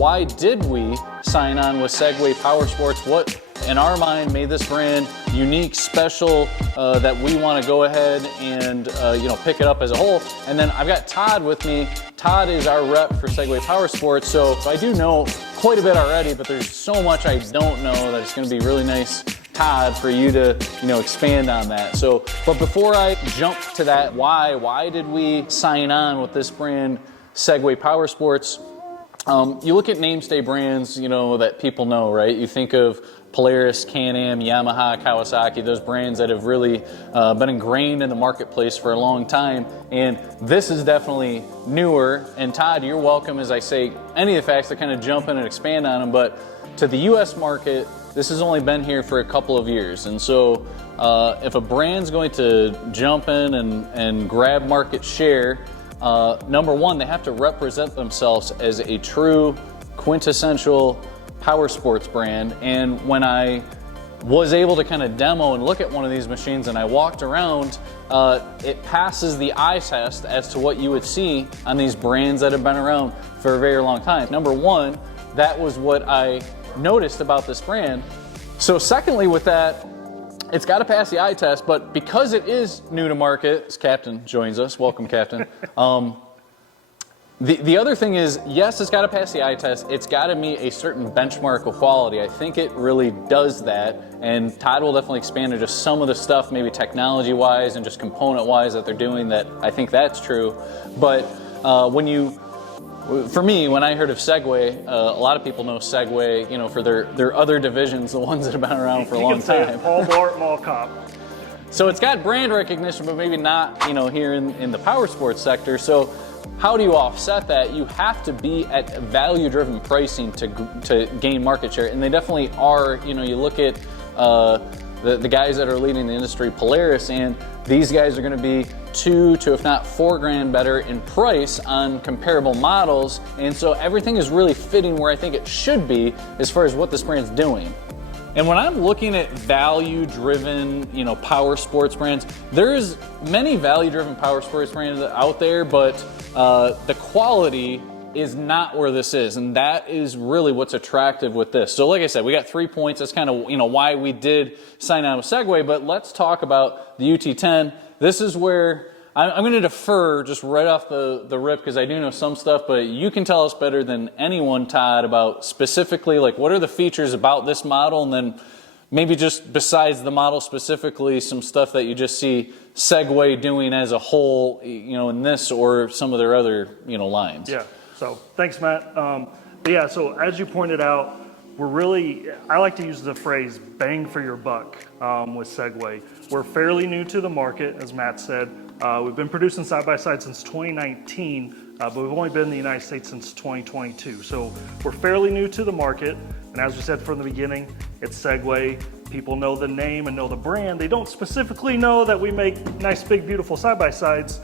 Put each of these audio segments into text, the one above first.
why did we sign on with Segway Powersports? What, in our mind, made this brand unique, special, that we want to go ahead and pick it up as a whole? And then I've got Todd with me. Todd is our rep for Segway Powersports, so I do know quite a bit already, but there's so much I don't know that it's going to be really nice, Todd, for you to expand on that. So, but before I jump to that, why did we sign on with this brand, Segway Powersports? You look at namestay brands, that people know, right? You think of Polaris, Can-Am, Yamaha, Kawasaki, those brands that have really been ingrained in the marketplace for a long time. And this is definitely newer. And Todd, you're welcome as I say any of the facts to kind of jump in and expand on them. But to the US market, this has only been here for a couple of years. And so if a brand's going to jump in and grab market share, number one, they have to represent themselves as a true quintessential power sports brand. And when I was able to kind of demo and look at one of these machines and I walked around, it passes the eye test as to what you would see on these brands that have been around for a very long time. Number one, that was what I noticed about this brand. So secondly, with that, it's got to pass the eye test, but because it is new to market, as Captain joins us, welcome Captain. The other thing is, yes, it's got to pass the eye test. It's got to meet a certain benchmark of quality. I think it really does that, and Todd will definitely expand into just some of the stuff, maybe technology-wise and just component-wise that they're doing, that I think that's true. But for me, when I heard of Segway, a lot of people know Segway, for their other divisions, the ones that have been around for a long time. You can say Paul Blart Mall Cop. So it's got brand recognition, but maybe not, here in the power sports sector. So how do you offset that? You have to be at value-driven pricing to gain market share, and they definitely are. You look at the guys that are leading the industry, Polaris, and these guys are going to be $2 to if not $4 grand better in price on comparable models, and so everything is really fitting where I think it should be as far as what this brand's doing. And when I'm looking at value-driven, power sports brands, there's many value-driven power sports brands out there, but the quality is not where this is, and that is really what's attractive with this. So like I said, we got 3 points. That's kind of why we did sign on with Segway, but let's talk about the UT10. This is where I'm going to defer just right off the rip, because I do know some stuff, but you can tell us better than anyone, Todd, about specifically like what are the features about this model, and then maybe just besides the model specifically, some stuff that you just see Segway doing as a whole, in this or some of their other, lines. Yeah. So thanks, Matt. But yeah, so as you pointed out, I like to use the phrase bang for your buck with Segway. We're fairly new to the market, as Matt said. We've been producing side-by-side since 2019, but we've only been in the United States since 2022. So we're fairly new to the market, and as we said from the beginning, it's Segway. People know the name and know the brand. They don't specifically know that we make nice, big, beautiful side-by-sides,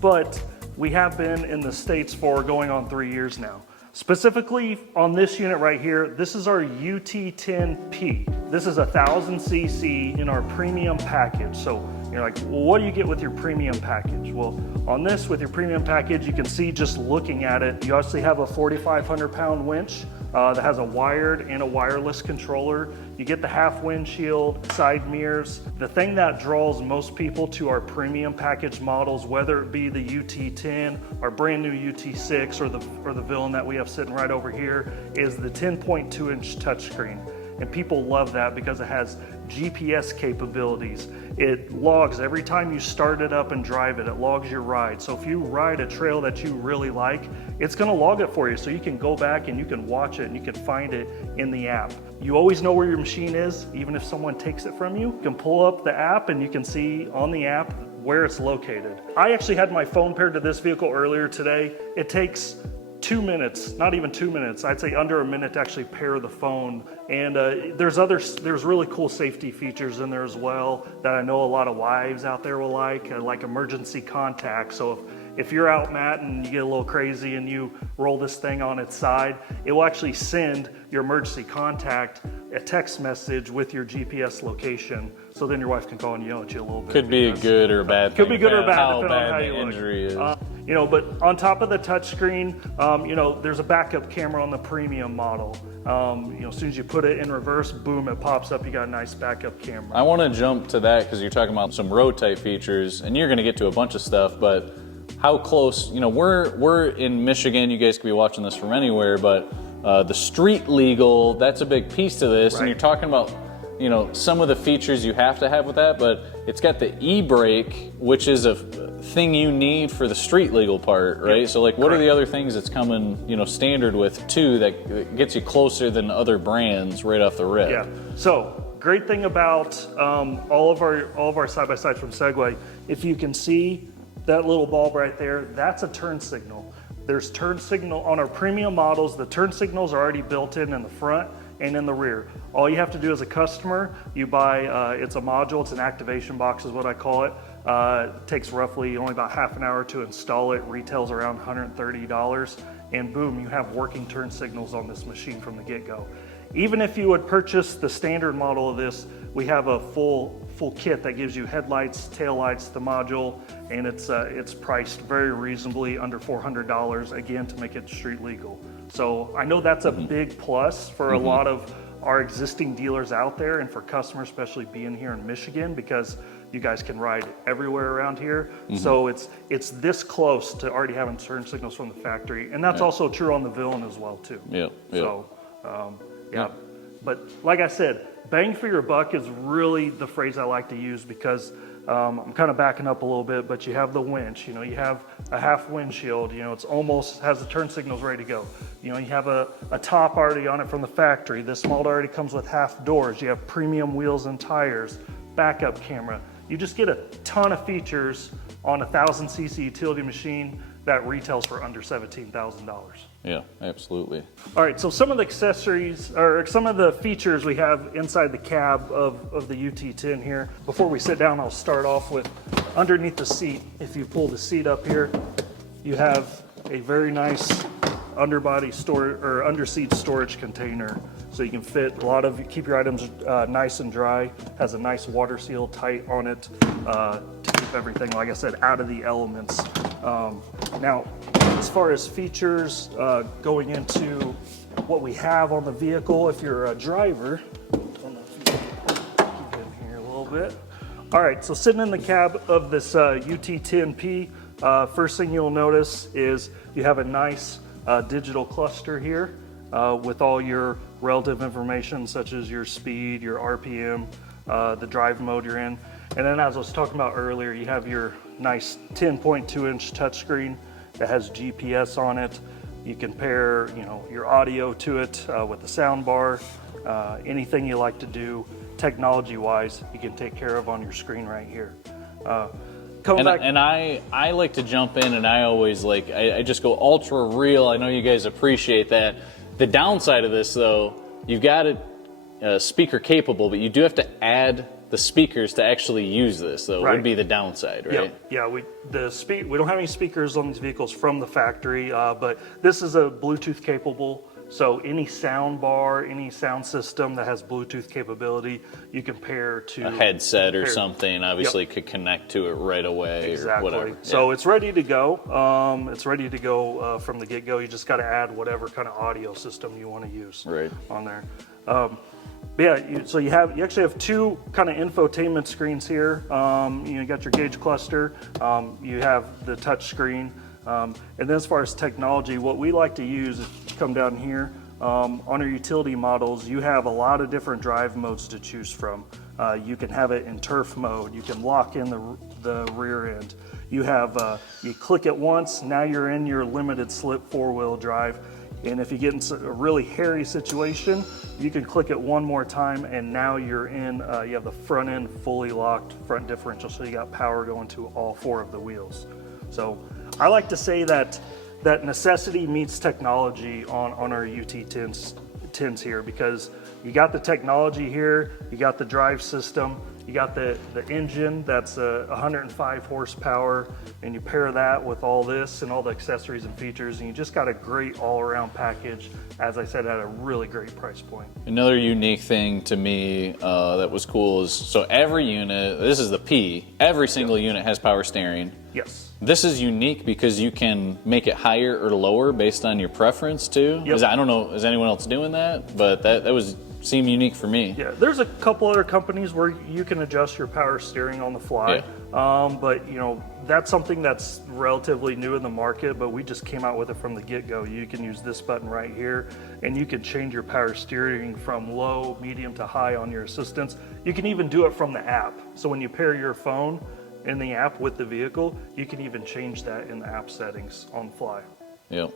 but we have been in the States for going on 3 years now. Specifically on this unit right here, this is our UT10 P. This is 1,000 cc in our premium package. So you're like, well, what do you get with your premium package? Well, on this, with your premium package, you can see just looking at it, you actually have a 4,500 pound winch that has a wired and a wireless controller. You get the half windshield, side mirrors. The thing that draws most people to our premium package models, whether it be the UT10, our brand new UT6, or the villain that we have sitting right over here, is the 10.2 inch touchscreen. And people love that because it has GPS capabilities. It logs every time you start it up and drive it, it logs your ride. So if you ride a trail that you really like, it's gonna log it for you, so you can go back and you can watch it and you can find it in the app. You always know where your machine is, even if someone takes it from you. You can pull up the app and you can see on the app where it's located. I actually had my phone paired to this vehicle earlier today. It takes 2 minutes, not even 2 minutes, I'd say under a minute to actually pair the phone. And there's really cool safety features in there as well that I know a lot of wives out there will like emergency contact. So if you're out, Matt, and you get a little crazy and you roll this thing on its side, it will actually send your emergency contact a text message with your GPS location. So then your wife can call and yell at you a little bit. Could be a good or a bad thing. Could be good or bad, how depending on bad how the you look. injury is. You know, but on top of the touchscreen, you know, there's a backup camera on the premium model. You know, as soon as you put it in reverse, boom, it pops up. You got a nice backup camera. I want to jump to that because you're talking about some road type features, and you're going to get to a bunch of stuff. But how close? You know, we're in Michigan. You guys could be watching this from anywhere, but the street legal, that's a big piece to this. Right. And you're talking about, you know, some of the features you have to have with that, but it's got the e-brake, which is a thing you need for the street legal part, right? Yep. So like, what are the other things that's coming, you know, standard with too that gets you closer than other brands right off the rip? Yeah. So great thing about all of our side-by-sides from Segway, if you can see that little bulb right there, that's a turn signal. There's turn signal on our premium models. The turn signals are already built in the front and in the rear. All you have to do as a customer, you buy, it's a module, it's an activation box is what I call it. It takes roughly only about half an hour to install it, retails around $130, and boom, you have working turn signals on this machine from the get-go. Even if you would purchase the standard model of this, we have a full kit that gives you headlights, taillights, the module, and it's priced very reasonably, under $400, again, to make it street legal. So I know that's a big plus for a lot of our existing dealers out there, and for customers, especially being here in Michigan, because you guys can ride everywhere around here. So it's this close to already having turn signals from the factory, and that's also true on the villain as well too. So yeah, but like I said, bang for your buck is really the phrase I like to use, because I'm kind of backing up a little bit, but you have the winch, you know, you have a half windshield, you know, it's almost has the turn signals ready to go. You know, you have a top already on it from the factory. This model already comes with half doors. You have premium wheels and tires, backup camera. You just get a ton of features on a 1,000cc utility machine that retails for under $17,000. Yeah, absolutely. All right, so some of the accessories, or some of the features we have inside the cab of the UT10 here. Before we sit down, I'll start off with underneath the seat. If you pull the seat up here, you have a very nice underbody storage or underseat storage container. So you can fit a lot of, keep your items nice and dry. Has a nice water seal tight on it to keep everything, like I said, out of the elements. Now, as far as features, going into what we have on the vehicle, if you're a driver, keep in here a little bit. All right, so sitting in the cab of this UT10 P, first thing you'll notice is you have a nice digital cluster here with all your relative information, such as your speed, your RPM, the drive mode you're in. And then, as I was talking about earlier, you have your nice 10.2-inch touchscreen that has GPS on it. You can pair, you know, your audio to it with the sound bar. Anything you like to do technology-wise, you can take care of on your screen right here. And I like to jump in, and I always like, I just go ultra real. I know you guys appreciate that. The downside of this, though, you've got it speaker capable, but you do have to add the speakers to actually use this, though. Would be the downside, right? Yeah, we don't have any speakers on these vehicles from the factory, but this is a Bluetooth capable. So any sound bar, any sound system that has Bluetooth capability, you can pair to a headset or something. Obviously, could connect to it right away. Exactly. Or whatever. So it's ready to go. It's ready to go from the get-go. You just got to add whatever kind of audio system you want to use on there. But yeah, so you actually have two kind of infotainment screens here. You got your gauge cluster. You have the touch screen. And then as far as technology, what we like to use is come down here. On our utility models, you have a lot of different drive modes to choose from. You can have it in turf mode. You can lock in the rear end. You have, you click it once, now you're in your limited slip 4-wheel drive. And if you get into a really hairy situation, you can click it one more time, and now you're in, you have the front end fully locked, front differential, so you got power going to all 4 of the wheels. So I like to say that necessity meets technology on our UT10s here, because you got the technology here, you got the drive system, You got the engine that's 105 horsepower, and you pair that with all this and all the accessories and features, and you just got a great all-around package, as I said, at a really great price point. Another unique thing to me that was cool is, so every unit, this is the P, every single unit has power steering. Yes. This is unique because you can make it higher or lower based on your preference too. Yep. I don't know, is anyone else doing that? But that seemed unique for me. Yeah, there's a couple other companies where you can adjust your power steering on the fly. Yeah. But you know, that's something that's relatively new in the market, but we just came out with it from the get-go. You can use this button right here, and you can change your power steering from low, medium to high on your assistance. You can even do it from the app. So when you pair your phone in the app with the vehicle, you can even change that in the app settings on the fly. Yep.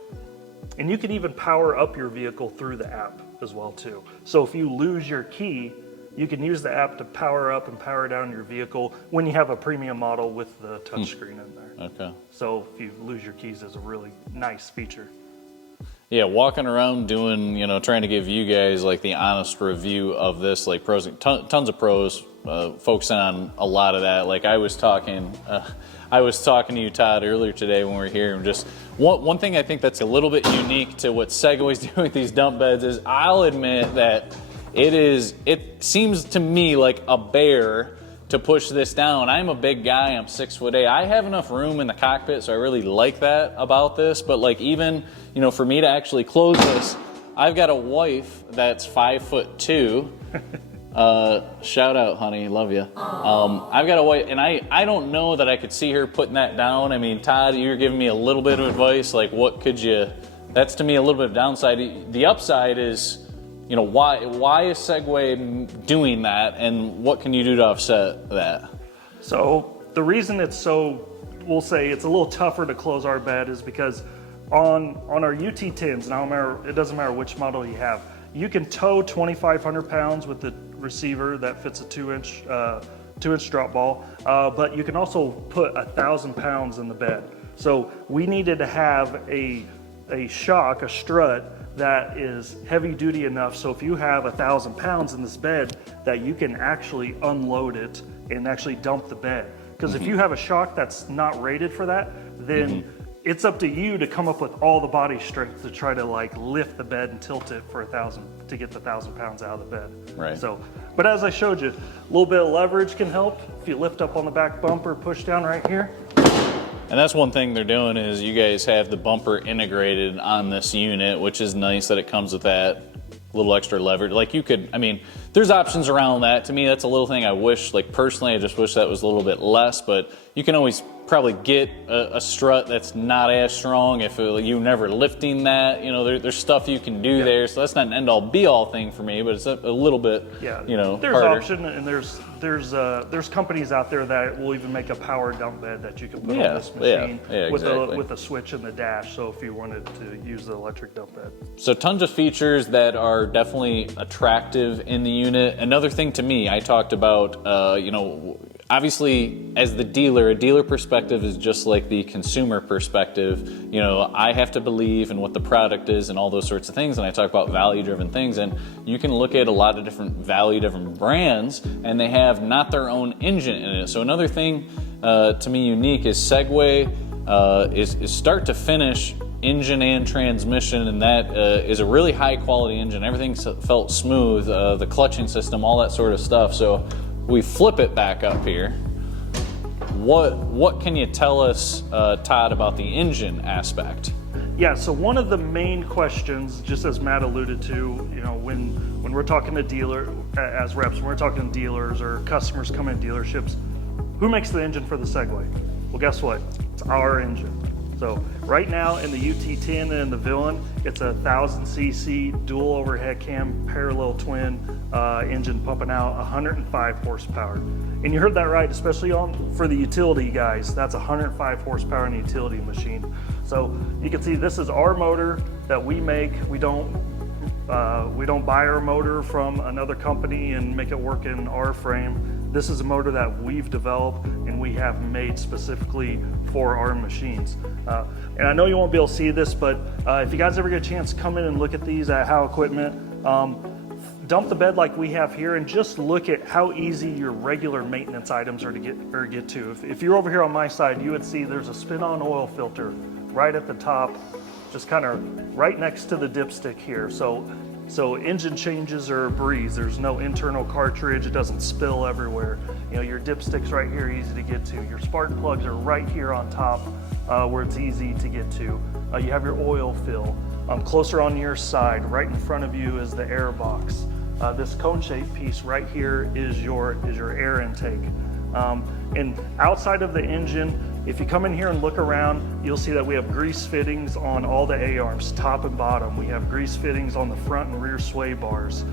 And you can even power up your vehicle through the app as well too. So if you lose your key, you can use the app to power up and power down your vehicle when you have a premium model with the touchscreen in there. Okay. So if you lose your keys, is a really nice feature. Yeah, walking around doing, you know, trying to give you guys like the honest review of this, like pros, tons of pros, focusing on a lot of that. Like I was talking to you, Todd, earlier today when we were here, and just one thing I think that's a little bit unique to what Segway's doing with these dump beds is, I'll admit that it seems to me like a bear to push this down. I'm a big guy, I'm 6'8". I have enough room in the cockpit, so I really like that about this. But like, even, you know, for me to actually close this, I've got a wife that's 5'2". Shout out, honey, love you. I've got a wife, and I don't know that I could see her putting that down. I mean, Todd, you're giving me a little bit of advice, like what could you, that's to me a little bit of downside. The upside is, you know, why is Segway doing that, and what can you do to offset that? So the reason it's so, we'll say it's a little tougher to close our bed is because on our UT10s, now it doesn't matter which model you have, you can tow 2,500 pounds with the receiver that fits a 2-inch drop ball, but you can also put 1,000 pounds in the bed. So we needed to have a strut that is heavy duty enough, so if you have 1,000 pounds in this bed, that you can actually unload it and actually dump the bed. Because if you have a shock that's not rated for that, then it's up to you to come up with all the body strength to try to like lift the bed and tilt it for 1,000 to get the 1,000 pounds out of the bed. Right. So, but as I showed you, a little bit of leverage can help. If you lift up on the back bumper, push down right here. And that's one thing they're doing, is you guys have the bumper integrated on this unit, which is nice that it comes with that little extra leverage. Like you could, I mean, there's options around that. To me, that's a little thing I wish, like personally, I just wish that was a little bit less, but you can always probably get a strut that's not as strong if you never lifting that. You know, there's stuff you can do there, so that's not an end-all be-all thing for me, but it's a little bit, you know, there's harder. option, and there's companies out there that will even make a power dump bed that you can put on this machine with a switch in the dash, so if you wanted to use the electric dump bed. So tons of features that are definitely attractive in the unit. Another thing to me, I talked about, you know, obviously as the dealer, a dealer perspective is just like the consumer perspective. You know, I have to believe in what the product is and all those sorts of things, and I talk about value-driven things, and you can look at a lot of different value-driven brands, and they have not their own engine in it. So another thing to me unique is Segway is start to finish engine and transmission, and that is a really high quality engine. Everything felt smooth, the clutching system, all that sort of stuff. So we flip it back up here. What can you tell us, Todd, about the engine aspect? Yeah, so one of the main questions, just as Matt alluded to, you know, when we're talking to dealer as reps, when we're talking to dealers or customers come in dealerships, who makes the engine for the Segway? Well, guess what? It's our engine. So right now in the UT10 and the Villain, it's a 1,000cc dual overhead cam parallel twin engine pumping out 105 horsepower. And you heard that right, especially for the utility guys. That's 105 horsepower in a utility machine. So you can see this is our motor that we make. We don't buy our motor from another company and make it work in our frame. This is a motor that we've developed and we have made specifically for our machines. And I know you won't be able to see this, but if you guys ever get a chance, come in and look at these at Howe Equipment. dump the bed like we have here, and just look at how easy your regular maintenance items are to get to. If you're over here on my side, you would see there's a spin-on oil filter right at the top, just kind of right next to the dipstick here. So engine changes are a breeze. There's no internal cartridge. It doesn't spill everywhere. You know, your dipstick's right here, easy to get to. Your spark plugs are right here on top, where it's easy to get to. You have your oil fill. Closer on your side, right in front of you is the air box. This cone-shaped piece right here is your air intake. And outside of the engine, if you come in here and look around, you'll see that we have grease fittings on all the A-arms, top and bottom. We have grease fittings on the front and rear sway bars.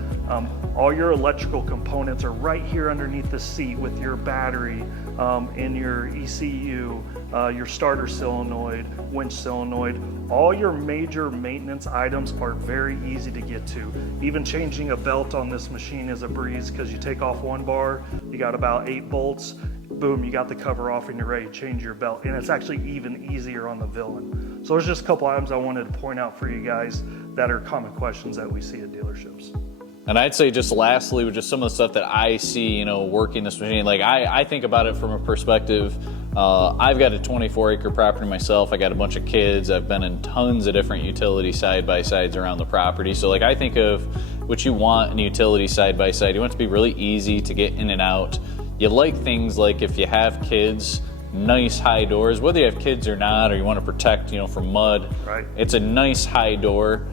All your electrical components are right here underneath the seat with your battery and your ECU, your starter solenoid, winch solenoid. All your major maintenance items are very easy to get to. Even changing a belt on this machine is a breeze, because you take off one bar, you got about 8 bolts, boom, you got the cover off and you're ready to change your belt. And it's actually even easier on the villain. So there's just a couple items I wanted to point out for you guys that are common questions that we see at dealerships. And I'd say just lastly, with just some of the stuff that I see, you know, working this machine, like I think about it from a perspective, I've got a 24-acre property myself. I got a bunch of kids. I've been in tons of different utility side-by-sides around the property. So like I think of what you want in a utility side-by-side. You want it to be really easy to get in and out. You like things like, if you have kids, nice high doors, whether you have kids or not, or you want to protect, you know, from mud. Right. It's a nice high door.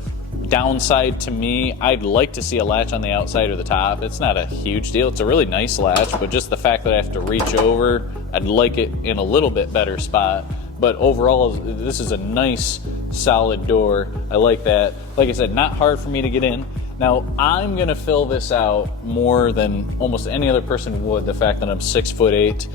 Downside to me, I'd like to see a latch on the outside or the top. It's not a huge deal. It's a really nice latch, but just the fact that I have to reach over, I'd like it in a little bit better spot. But overall, this is a nice, solid door. I like that. Like I said, not hard for me to get in. Now, I'm gonna fill this out more than almost any other person would, the fact that I'm 6'8".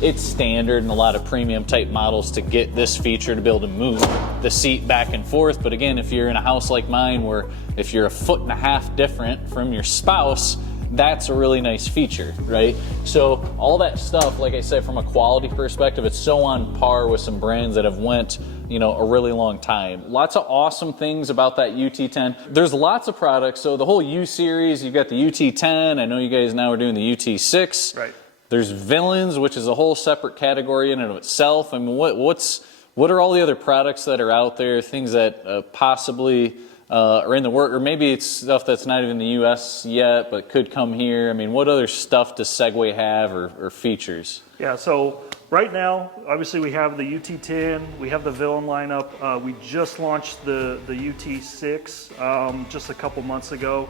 It's standard in a lot of premium type models to get this feature to be able to move the seat back and forth. But again, if you're in a house like mine, where if you're 1.5 feet different from your spouse, that's a really nice feature, right? So all that stuff, like I said, from a quality perspective, it's so on par with some brands that have went, you know, a really long time. Lots of awesome things about that UT10. There's lots of products. So the whole U series, you've got the UT10. I know you guys now are doing the UT6. Right. There's villains, which is a whole separate category in and of itself. I mean, what are all the other products that are out there? Things that possibly are in the work, or maybe it's stuff that's not even in the U.S. yet, but could come here. I mean, what other stuff does Segway have, or features? Yeah, so right now, obviously we have the UT10, we have the villain lineup. We just launched the UT6 just a couple months ago,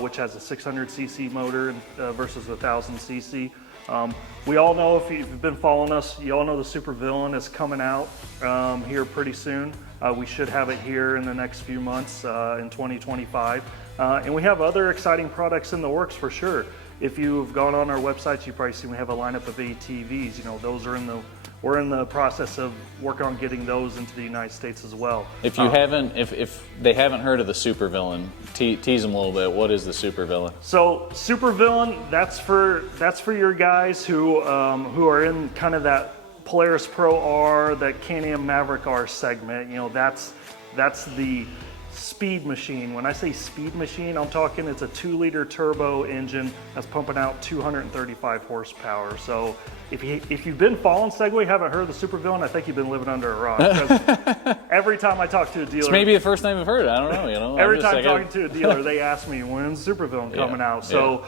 which has a 600cc motor versus a 1000cc. We all know, if you've been following us, you all know the Super Villain is coming out here pretty soon. We should have it here in the next few months in 2025. And we have other exciting products in the works for sure. If you've gone on our website, you've probably seen we have a lineup of ATVs. You know, those are we're in the process of working on getting those into the United States as well. If you haven't, if they haven't heard of the Super Villain, tease them a little bit. What is the Super Villain? So Super Villain, that's for your guys who are in kind of that Polaris Pro R, that Can-Am Maverick R segment. You know, that's the speed machine. When I say speed machine, I'm talking it's a 2-liter turbo engine that's pumping out 235 horsepower. So if you've been following Segway, haven't heard of the Super Villain, I think you've been living under a rock. Because every time I talk to a dealer, it's maybe the first time I've heard it. I don't know. You know, every time talking to a dealer, they ask me, when's Super Villain coming out? So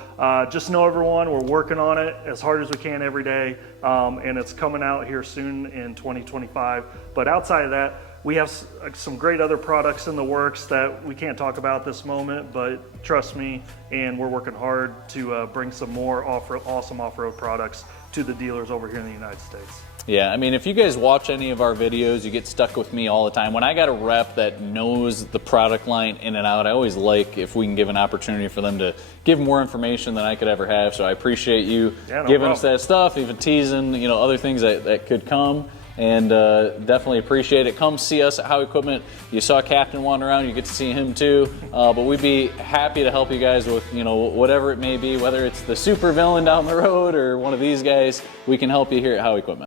just know, everyone, we're working on it as hard as we can every day, and it's coming out here soon in 2025. But outside of that, we have some great other products in the works that we can't talk about at this moment, but trust me, and we're working hard to bring some more awesome off-road products to the dealers over here in the United States. Yeah, I mean, if you guys watch any of our videos, you get stuck with me all the time. When I got a rep that knows the product line in and out, I always like if we can give an opportunity for them to give more information than I could ever have. So I appreciate you giving us that stuff, even teasing, you know, other things that could come. And definitely appreciate it. Come see us at Howe Equipment. You saw Captain wandering around, you get to see him too. But we'd be happy to help you guys with, you know, whatever it may be, whether it's the Super Villain down the road or one of these guys, we can help you here at Howe Equipment.